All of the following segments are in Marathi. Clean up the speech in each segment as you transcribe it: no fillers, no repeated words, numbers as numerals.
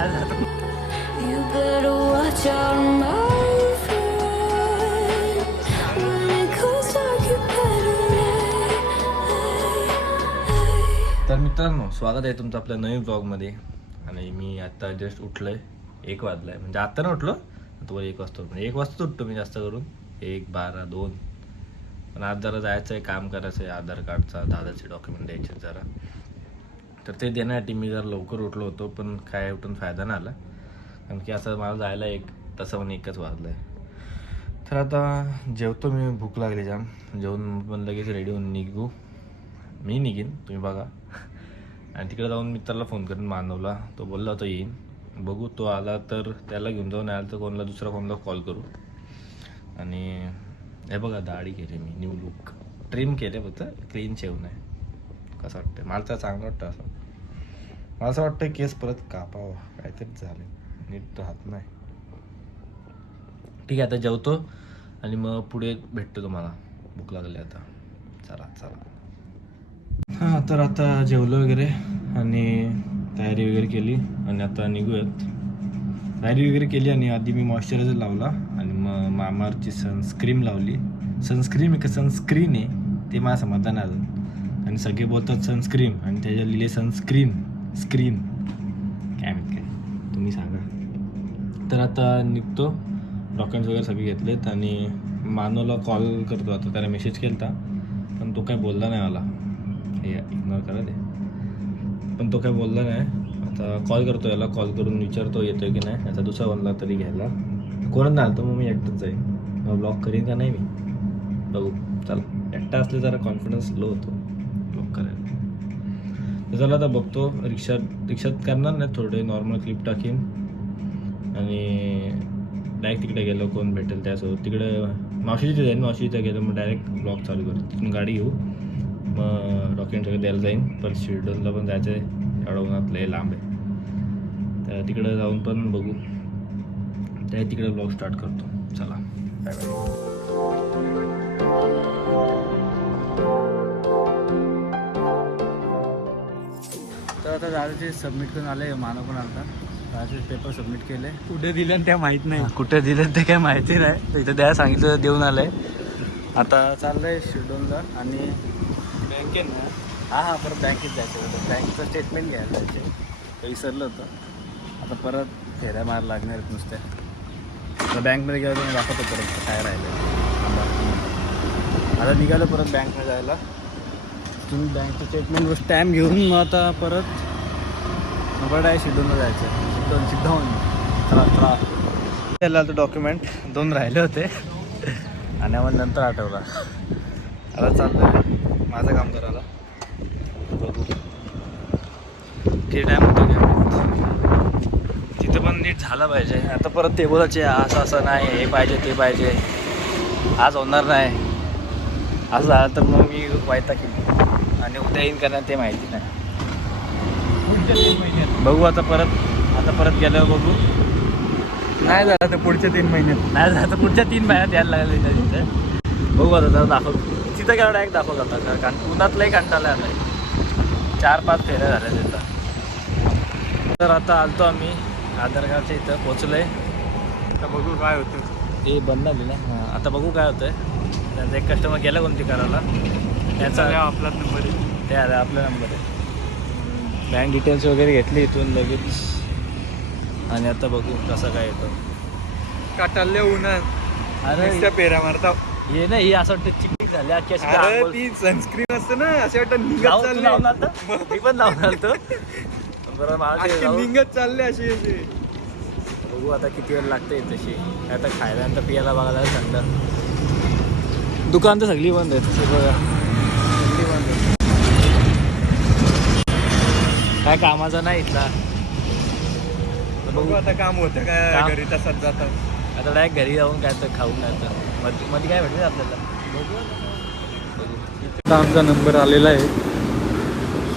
You better watch out, my friend. When it goes dark, you better तर मित्रांनो, स्वागत आहे तुमचं आपल्या नवीन ब्लॉगमध्ये. आणि मी आता जस्ट उठलोय, 1 वाजलाय. म्हणजे आता नाही उठलो, तो 1 वाजता. म्हणजे 1 वाजता उठतो मी जास्त करून, 1, 12, 2. पण आज जरा जायचं आहे, काम करायचं आहे, आधार कार्डचा, दादाचे डॉक्युमेंट द्यायचे जरा. तर ते देण्यासाठी मी जरा लवकर उठलो होतो, पण काय उठून फायदा नाही आला. कारण की असं मला जायला तसं पण 1च वाजलाय. तर आता जेवतो मी, भूक लागली जाम. जेवून पण लगेच रेडी होऊन निघू. मी निघीन, तुम्ही बघा. आणि तिकडे जाऊन मित्राला फोन करून मानवला, तो बोलला होता येईन. बघू, तो आला तर त्याला घेऊन जाऊन, आला तर कोणाला कॉल करू. आणि हे बघा, दाढी केली मी, न्यू लुक ट्रिम केले, फक्त क्लीन शेव नाही. कसं वाटतं मला तर चांगलं वाटतं. असं मला असं वाटतं केस परत कापावं, काहीतरी झालं, नीट राहत नाही. ठीक आहे, आता जेवतो आणि मग पुढे भेटतो तुम्हाला. भूक लागली आता, चला. हां, तर आता जेवलो वगैरे आणि तयारी वगैरे केली आणि आता निघूयात. तयारी वगैरे केली आणि आधी मी मॉइश्चरायझर लावला आणि मग मामाअर्थची सनस्क्रीन लावली. सनस्क्रीन आहे ते मला समाधान आहे अजून. आणि सगळे बोलतात सनस्क्रीन आणि त्याच्यावर लिहिले स्क्रीन काय माहीत काय, तुम्ही सांगा. तर आता निघतो, डॉक्युमेंट्स वगैरे सगळे घेतलेत आणि मानवला कॉल करतो. आता त्याला मेसेज केला होता, पण तो काय बोलला नाही मला. हे इग्नोर करा ते. पण तो काय बोलला नाही. आता कॉल करतो, याला कॉल करून विचारतो येतो की नाही. याचा दुसरा बनला तरी घ्यायला कोणच नाही, तर मग मी एकटंच जाईन. मग ब्लॉक करीन का नाही मी, बघू. चला, एकटा असले जरा कॉन्फिडन्स लो होतो ब्लॉक करायला. तर चला आता बघतो. रिक्षात करणार नाही, थोडे नॉर्मल क्लिप टाकीन आणि डायरेक्ट तिकडे गेलो, कोण भेटेल त्यासोबत. तिकडे मावशीच्या जाईन, मावशीच्या गेलो मग डायरेक्ट ब्लॉक चालू करतो. तिथून गाडी घेऊ, मग डॉक्युमेंट वगैरे द्यायला जाईन. परत शिर्डोनला पण जायचं आहे, एवढं उन्हात लय लांब आहे. तर तिकडे जाऊन पण बघू, त्या तिकडे ब्लॉग स्टार्ट करतो. चला, बाय बाय. तर आता दादाचे सबमिट करून आले, मानव पण आलता. दादाचे पेपर सबमिट केले. कुठे दिले त्या माहीत नाही, कुठे दिले ते काय माहिती नाही. तर इथं द्या सांगितलं, देऊन आलंय. आता चाललंय शिर्डोनला आणि बँकेत ना. हां, परत बँकेत जायचं होतं. बँकेचं स्टेटमेंट घ्यायला जायचं, विसरलं होतं. आता परत फेऱ्या मार लागणार आहेत नुसत्या. तर बँकमध्ये गेलं तुम्ही दाखवतो परत काय राहिलं. आता निघालं परत बँकमध्ये जायला. तुम्ही बँकचं स्टेटमेंटवर स्टॅम्प घेऊन मग आता परत नंबर आहे शिर्डोनला जायचं. सिद्धवन चला. त्याला तर डॉक्युमेंट 2 राहिले होते आणि आम्हाला नंतर आठवला. आता चाललं माझं काम करायला, बघू किती टाईम होतो का. तिथं पण नीट झालं पाहिजे. आता परत ते बोलायचे असं नाही, हे पाहिजे ते पाहिजे, आज होणार नाही. असं झालं तर मग मी वायता केली आणि उद्या येईन करणार ते माहिती नाही. पुढच्या 3 महिन्यात बघू. आता परत गेल्यावर बघू. नाही झालं तर पुढच्या 3 महिन्यात, नाही झालं तर पुढच्या 3 महिन्यात यायला लागलं तिथं. बघू आता जरा दाखव. तिथं गेला डायरेक्ट दाखव आता, कारण उन्हातलाही कंटाळा आला आहे. 4-5 फेऱ्या झाल्या तिथं. तर आता आलतो आम्ही आधार कार्डच्या इथं पोचलो आहे. आता बघू काय होतं. ते बंद झाली ना. हां, आता बघू काय होतं आहे. त्यांचा एक कस्टमर गेला कोणती करायला, त्याचा आपला नंबर आहे. ते आला आपला नंबर आहे. बँक डिटेल्स वगैरे घेतली इथून लगेच. आणि आता बघू कसं काय येतं. काटाल्या उन्हात अरे पेरा मारता हे नाही, हे असं वाटतं चिकचिक झाली अख्खी अशी. अरे ती सनस्क्रीन असते ना, असे वाटतं निघत चालले. लावून आलतं, मी पण लावून आलतो. बरं मला ते निघत चालले असे असे. बघू आता किती वेळ लागते तशी. आता खायला नंतर पियाला बघायला थंड. दुकान तर सगळी बंद आहेत, बघा सगळी बंद आहेत. काय कामाचा नाही इथला. बघू आता काम होतं काय, घरी तसंच जातात. आता डायरेक्ट घरी जाऊन काय तर खाऊन जातं. मध्ये काय भेटलं आपल्याला, बघू. आता आमचा नंबर आलेला आहे.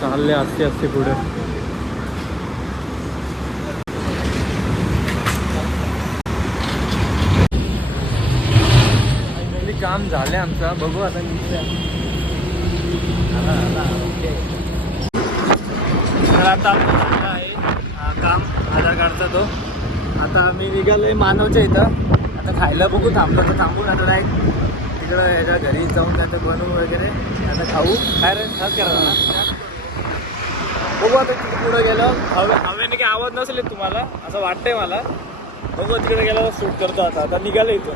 चालले असते पुढे. काम झालं आमचं, बघू आता. ओके. तर आता आपलं आहे काम. आधार कार्डचा तो. आता आम्ही निघालोय मानवच्या इथं. आता खायला बघू, थांबलं तर थांबून आता डायरेक्ट तिकडं ह्याच्या घरी जाऊन आता बनवू वगैरे आता खाऊ. काय रे हाच करा ना. बघू आता तिथे पुढं गेलं हवेने काही आवाज नसेल येत तुम्हाला असं वाटतंय मला. बघू तिकडे गेल्यावर शूट करतो. आता निघालं इथं.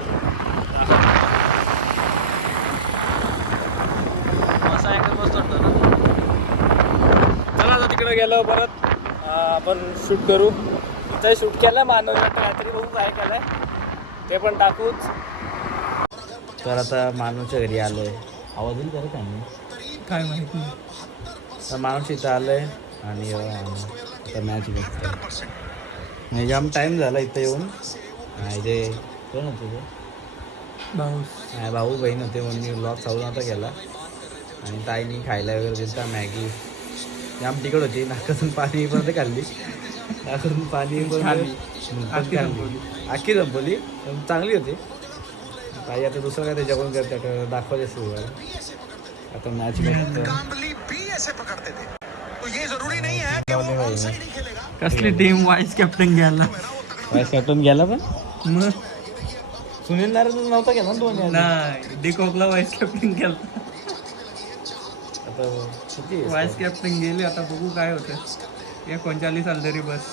असं ऐकत बसतो ना. चला आता तिकडे गेलो परत आपण शूट करू. इथं शूट केलं मानवला काहीतरी बघू काय केलंय ते पण टाकूच. तर आता मानवच्या घरी आलोय. आवाज येईल तर काय माहिती. तर मानवच्या इथं आलोय आणि आता मॅच बघतोय. जाम टाईम झाला इथं येऊन. इथे कोण होतं ते भाऊ बहीण होते म्हणून मी ब्लॉग चालू नव्हता केला. आणि ताईनी खायला वगैरे दिलता मॅगी. जाम तिकड होती. नाकातून पाणी पण खाल्ली. नाकातून पाणी पण आखी संपवली. चांगली होती. ताई आता दुसरं काय ते जेवण करते दाखवायचे सुरू आहे. आता मॅच कसली टीम वाईस कॅप्टन घ्यायला. वाईस कॅप्टन गेला पण मग सुनील नारायण नव्हता गेला ना दोन. नाही डिकॉकला वाईस कॅप्टन गेला. आता किती वाईस कॅप्टन गेले. आता बघू काय होतं. 39 आलं तरी बस.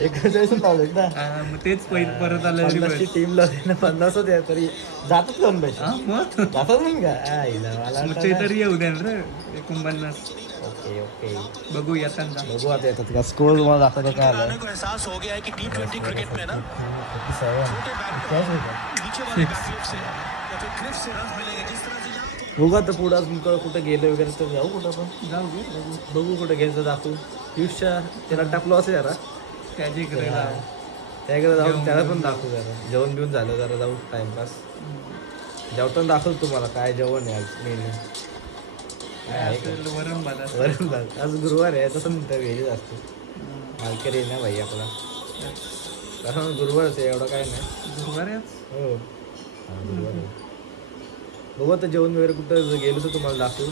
41 पावलेत ना. मग तेच परत आलं तरी बस. टीमला 50 होते तरी जातात कोण पैसे. मग जातात नाही का. मला मग ते तरी येऊ द्या रे 49. ओके ओके बघू येताना. बघू आता येतात का. स्कोर तुम्हाला दाखवतो काय आलं. बघू आता पुढं कुठं गेलं वगैरे तर जाऊ कुठं पण जाऊ बघू कुठं घ्यायचं दाखवू. पियुषच्या त्याला टाकलो असेल जरा त्याच्याकडे त्याकडे जाऊन त्याला पण दाखवू. जरा जेवण बिवून झालं जरा जाऊ टाइमपास. जेवताना दाखवतो तुम्हाला काय जेवण आहे आज मेनू. वरण भात आज गुरुवार आहे तसं म्हणतं व्हेज असतो. मालकरी ना भाई आपला कारण गुरुवारच आहे एवढं काय नाही. गुरुवार हो गुरुवार आहे. बघू आता जेवण वगैरे कुठं गेलो तर तुम्हाला दाखवू.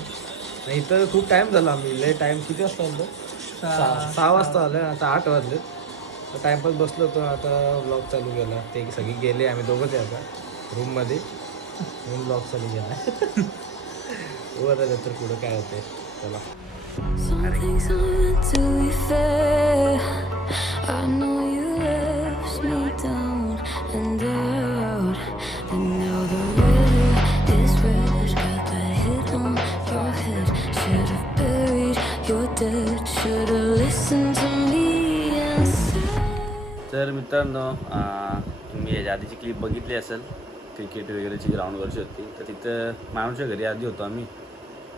नाही इथं खूप टाईम झाला. आम्ही लय टाईम किती वाजता आलो. 6 वाजता आलं. आता 8 वाजले. तर टाईमपास बसलो होतो. आता ब्लॉग चालू केला. ते सगळे गेले. आम्ही दोघंच आहे आता रूममध्ये. म्हणून ब्लॉग चालू केला. हो आता नंतर पुढं काय होते. चला. Some things aren't meant to be fair. I know you left me down and out, and now the river is red. Got that hit on your head. Should have buried your dead. Should have listened to me and said. तर मित्रांनो तुम्ही याच्या आधीची क्लिप बघितली असेल. क्रिकेट वगैरेची ग्राउंडवरची होती. तर तिथं माणूसच्या घरी आधी होतो आम्ही.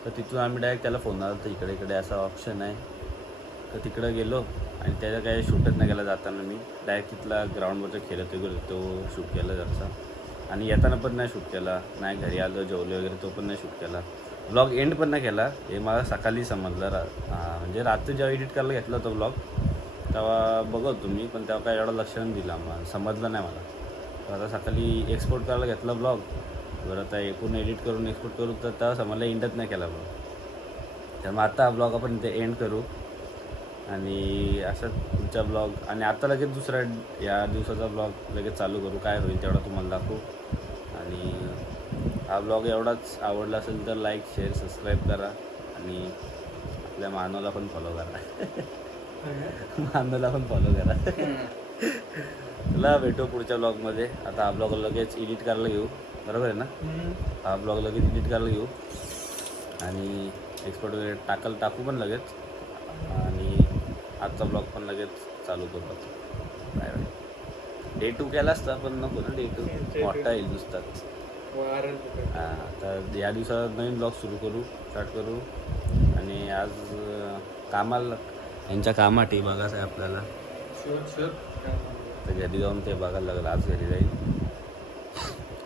तर तिथून आम्ही डायरेक्ट त्याला फोन आला तर इकडे असा ऑप्शन आहे. तर तिकडं गेलो आणि त्याचा काही शूटच नाही केला. जाताना मी डायरेक्ट तिथला ग्राउंडवरचं खेळत वगैरे तो शूट केला जरासा. आणि येताना पण नाही शूट केला. नाही घरी आलो जेवले वगैरे तो पण नाही शूट केला. ब्लॉग एंड पण नाही केला. हे मला सकाळी समजलं. म्हणजे रात्री जेव्हा एडिट करायला घेतला होता ब्लॉग तेव्हा बघत तुम्ही पण तेव्हा काय एवढं लक्ष नाही दिलं आम्हाला. समजलं नाही मला. तर आता सकाळी एक्सपोर्ट करायला घेतला ब्लॉग. बरं आता एकूण एडिट करून एक्सपोर्ट करू तर तेव्हा समजलं एंडच नाही केला ब्लॉग. त्यामुळे आता हा ब्लॉग आपण इथे एंड करू. आणि असं तुमचा ब्लॉग आणि आता लगेच दुसरा या दिवसाचा ब्लॉग लगेच चालू करू. काय होईल तेवढा तुम्हाला दाखवू. आणि हा ब्लॉग एवढाच आवडला असेल तर लाईक शेअर सबस्क्राईब करा. आणि आपल्या मानवला पण फॉलो करा. मानवला पण फॉलो करा. चला भेटू पुढच्या ब्लॉगमध्ये. आता हा ब्लॉग लगेच एडिट करायला घेऊ. बरोबर आहे ना. हा ब्लॉग लगेच एडिट करायला घेऊ आणि एक्सपोर्ट वगैरे टाकू पण लगेच. आणि आजचा ब्लॉग पण लगेच चालू करू. Bye bye. Day 2 केला असता पण नको ना. Day 2 मोठा येईल नुसताच. तर या दिवसात नवीन ब्लॉग स्टार्ट करू. आणि आज कामाला यांच्या कामासाठी बघायचं आहे आपल्याला. तर घरी जाऊन ते बघायला लागलं. आज घरी जाईल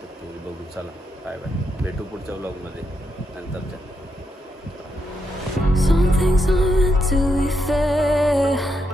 तर ते बघू. चला बाय बाय. भेटू पुढच्या ब्लॉगमध्ये नंतरच्या. Some things aren't meant to be fair.